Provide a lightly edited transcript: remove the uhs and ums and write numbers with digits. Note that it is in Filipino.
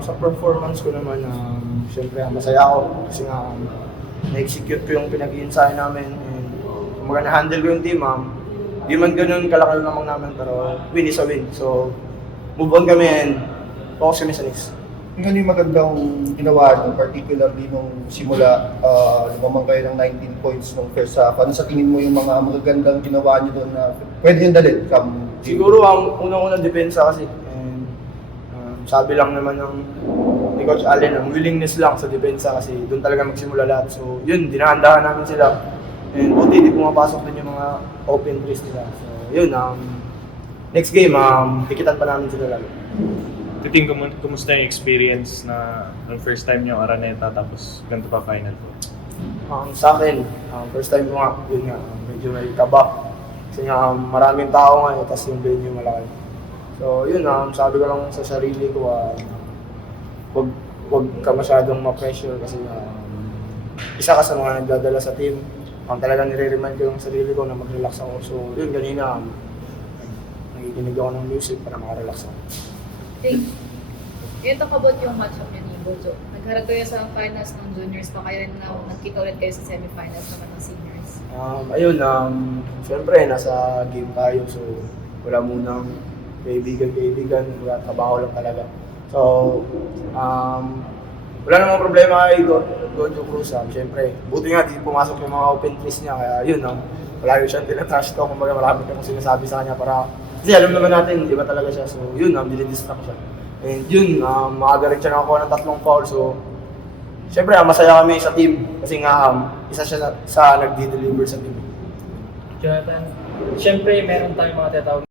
Sa performance ko naman, siyempre masaya ako kasi nga na-execute ko yung pinag-iinsahe namin and kumbaga na-handle ko yung team. Di man ganun kalaki lamang namin pero win is a win. So, move on kami and focus kami sa next. Ano yung magandang ginawa nyo, particularly nung simula, lumamang kayo ng 19 points nung first half. Ano sa tingin mo yung mga magagandang ginawa nyo doon na pwede yung dalhin? Siguro ang unang-unang depensa kasi. And, sabi lang naman ni Coach Allen, ang willingness lang sa depensa kasi doon talaga magsimula lahat. So yun, dinahandahan namin sila. And buti di pumapasok din yung mga open threes nila. So yun, next game, tikitan pa namin sila lalo. Titing, kumusta yung experience na yung first time nyo Araneta tapos ganito pa final po? Sa akin, first time ko nga, yun nga, medyo may kaba. Kasi nga maraming tao nga, tapos yung venue malaki. So yun, sabi ko lang sa sarili ko, wag ka masyadong ma-pressure kasi isa ka sa mga nagdadala sa team. Talagang nire-remind ko yung sarili ko na mag-relax ako. So yun, kanina, nakikinig ako ng music para makarelax ako. Ito kabot yung matchup niya ni Bojo. Nagharap kayo sa finals ng juniors pa kaya na nagkita ulit kayo sa semifinals naman ng seniors. Ayun, siyempre nasa game tayo so wala munang kaibigan, wala trabaho lang talaga. So, wala namang problema kay Gojo Cruz. Siyempre, buti nga di pumasok yung mga open threes niya kaya yun, wala yun siyang tinatrash talk, kumbaga marami kang sinasabi sa kanya para kasi alam naman natin, di ba talaga siya. So yun, dinidistract siya. And yun, maaga rin siya nakakuha ng 3 foul. So, syempre, masaya kami sa team. Kasi nga, isa siya sa nagdi-deliver sa team. Jonathan, siyempre meron tayong mga tinatawag